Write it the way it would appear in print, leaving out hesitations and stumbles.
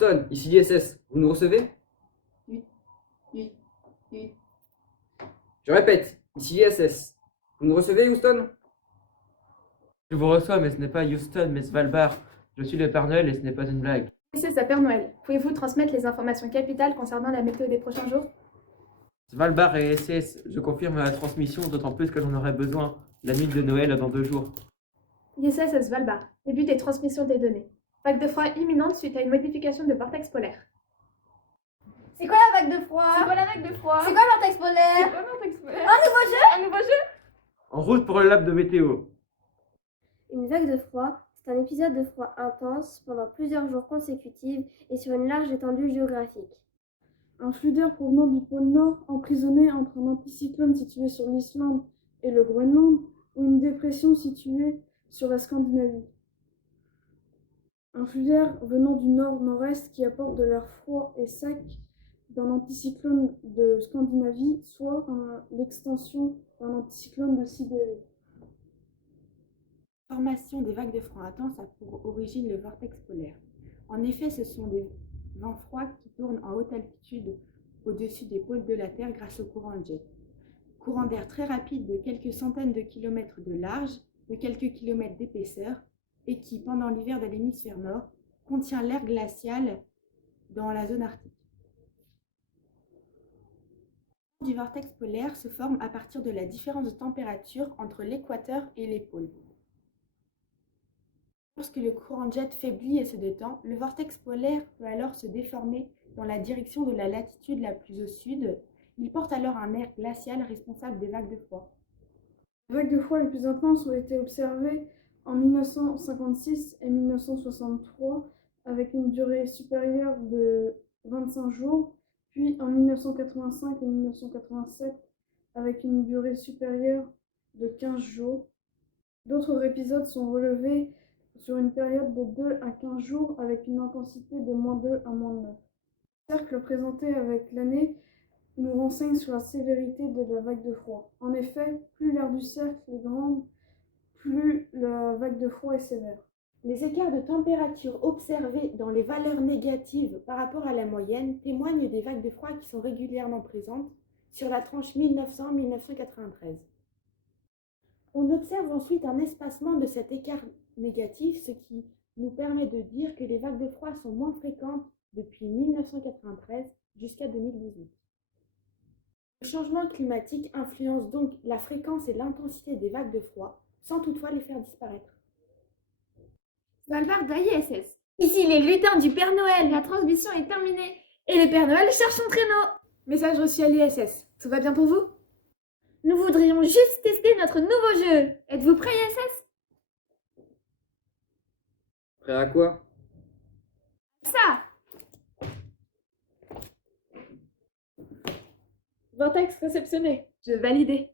Houston, ici l'ISS, vous nous recevez? Oui, oui, oui. Je répète, ici l'ISS, vous nous recevez, Houston? Je vous reçois, mais ce n'est pas Houston, mais Svalbard. Je suis le Père Noël et ce n'est pas une blague. C'est ça, Père Noël. Pouvez-vous transmettre les informations capitales concernant la météo des prochains jours? Svalbard et SS, je confirme la transmission, d'autant plus que j'en aurai besoin. La nuit de Noël dans 2 jours. ISS à Svalbard. Début des transmissions des données. Vague de froid imminente suite à une modification de vortex polaire. C'est quoi la vague de froid? C'est quoi la vague de froid? C'est quoi le vortex polaire? C'est quoi le vortex polaire? Un nouveau jeu? Un nouveau jeu? En route pour le lab de météo. Une vague de froid, c'est un épisode de froid intense pendant plusieurs jours consécutifs et sur une large étendue géographique. Un flux d'air provenant du pôle Nord, emprisonné entre un anticyclone situé sur l'Islande et le Groenland, ou une dépression située sur la Scandinavie. Un flux d'air venant du nord-nord-est qui apporte de l'air froid et sec d'un anticyclone de Scandinavie, soit l'extension d'un anticyclone de Sibérie. La formation des vagues de froid intense a pour origine le vortex polaire. En effet, ce sont des vents froids qui tournent en haute altitude au-dessus des pôles de la Terre grâce au courant de jet. Courant d'air très rapide de quelques centaines de kilomètres de large, de quelques kilomètres d'épaisseur, et qui, pendant l'hiver de l'hémisphère nord, contient l'air glacial dans la zone arctique. Le du vortex polaire se forme à partir de la différence de température entre l'équateur et les pôles. Lorsque le courant de jet faiblit et se détend, le vortex polaire peut alors se déformer dans la direction de la latitude la plus au sud. Il porte alors un air glacial responsable des vagues de froid. Les vagues de froid les plus intenses ont été observées en 1956 et 1963 avec une durée supérieure de 25 jours, puis en 1985 et 1987 avec une durée supérieure de 15 jours. D'autres épisodes sont relevés sur une période de 2 à 15 jours avec une intensité de -2 à -9. Le cercle présenté avec l'année nous renseigne sur la sévérité de la vague de froid. En effet, plus l'aire du cercle est grande, plus la vague de froid est sévère. Les écarts de température observés dans les valeurs négatives par rapport à la moyenne témoignent des vagues de froid qui sont régulièrement présentes sur la tranche 1900-1993. On observe ensuite un espacement de cet écart négatif, ce qui nous permet de dire que les vagues de froid sont moins fréquentes depuis 1993 jusqu'à 2018. Le changement climatique influence donc la fréquence et l'intensité des vagues de froid, sans toutefois les faire disparaître. Svalbard d'ISS. Ici les lutins du Père Noël. La transmission est terminée. Et le Père Noël cherche son traîneau. Message reçu à l'ISS. Tout va bien pour vous? Nous voudrions juste tester notre nouveau jeu. Êtes-vous prêt, ISS? Prêt à quoi? Ça! Vortex réceptionné. Je vais valider.